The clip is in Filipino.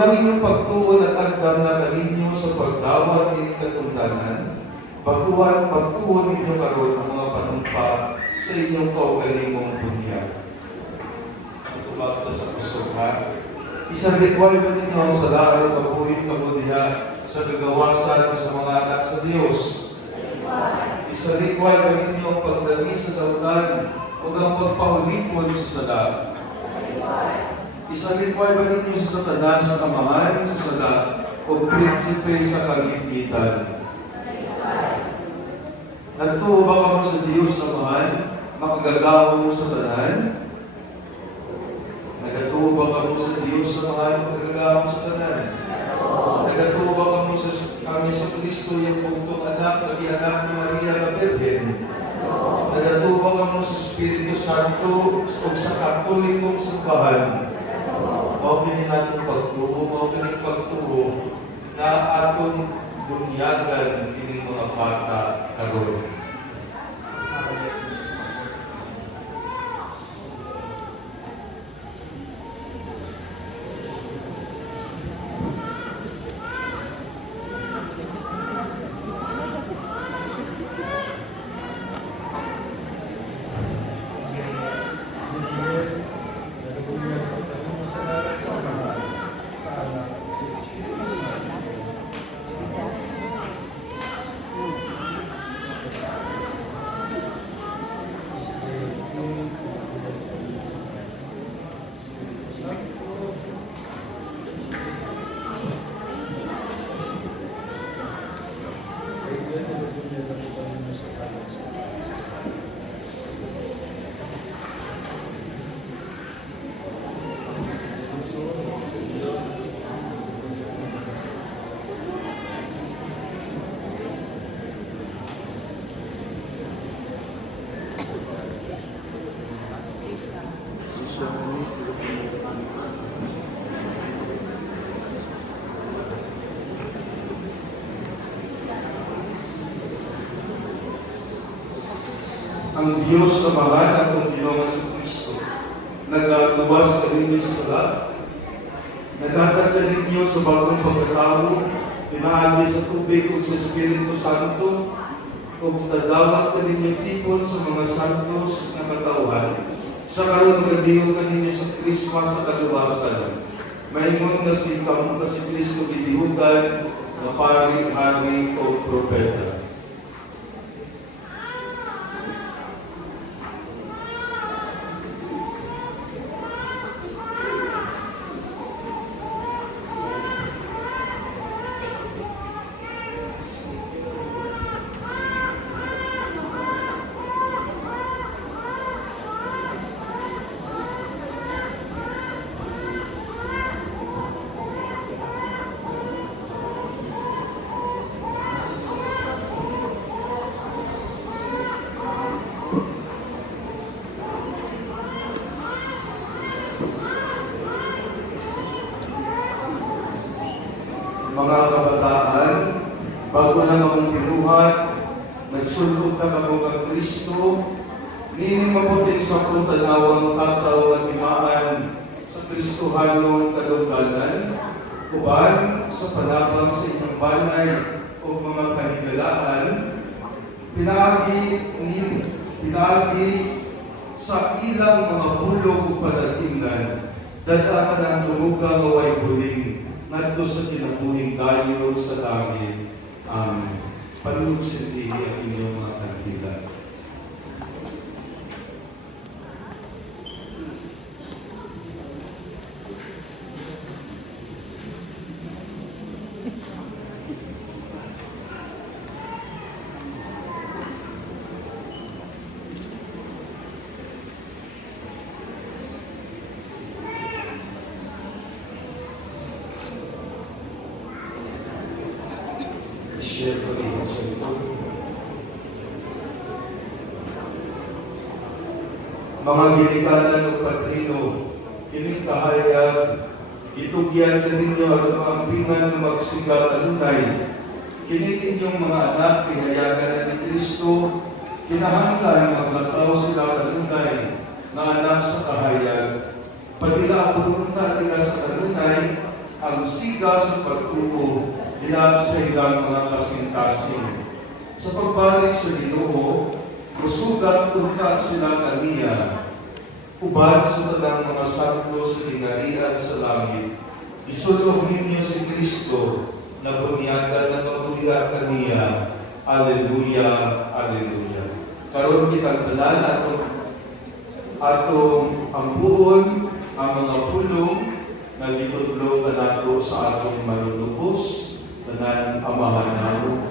Walang inyong pagtuon at agdam na kaninyo sa pagdawat ng katundanan, baguhan pagtuon ninyo karon ang mga panumpa sa inyong kaugalingong bunyag. Ito ba ito sa pusohan? Isang ritual ba ninyo sa laro kabuhin kabudiha sa gagawasan sa mga anak sa Diyos? Isang ritual ba ninyo ang pagdami sa dautan o ang pagpaulikod sa sala? Isang ritual ba ninyo sa Satanas sa amahan sa sala o prinsipe sa kagipitan? Nagtuo ba kamo sa Diyos sa amahan, makagagawon sa tanan? Nagatuo ba kamo sa Diyos sa amahan, makagagawon sa tanan? Nagatuo ba kamo sa kami sa Kristo yung puntong anak, nag-ianak ni Maria na Virgen? Nagatuo ba kamo sa Espiritu Santo o sa Katolikong simbahan? Mao kini natin pagtuo, mao kini pagtuo na aton bunyagan kini mga bata karon. Ang Diyos na mahal at ang Ginoo sa Kristo, nagatuwas sa inyo sa sala, naghatag ka ninyo sa bagong pagkatao, pinaagi sa tubig o sa Espiritu Santo, o dadawat ka ninyo tipon sa mga santos na katauhan. Sa karon magadiyo ka ninyo sa Krismas sa kaluwasan. Maingon na si Kristo bibihugan na paring hari o propeta. Mga kabataan, bago lang akong pinuhat, nagsulod na ako ng Kristo, nining maputing sa kong tanawang tataw at imaan sa Kristohanong kadunggalan, uban sa palabang sa inyong balay o mga kahigalaan, pinaagi sa ilang mga bulog o palatingan, dadaan ang tumugang away buling, ngadto sa kinabuhing tayo sa langit. Amen. Panugsintihin ang inyong mga kandila. Share ko rin sa ito. Mga ginikanan o patrino, kining kahayag, itugyan na ninyo ang mga pingan na magsigal alunay. Kining inyong mga anak, ihayagan na ni Kristo, kinahanglan maglakaw sila alunay, na anak sa kahayag. Pagila ang punta nila sa alunay, ang siga sa pagtuo bilang sa ilang mga kasintasin. Sa pagbalik sa Ginoo, musugat unta sila kaniya, uban sa tagang mga santo sa ginarian sa langit. Isunog ninyo si Kristo na bunyagan ng mabulian kaniya. Alleluia, Alleluia. Karon kitang tanan atong ambuon ang mga pulong na gitudlo kanato sa atong manunubos tanan amahan namo.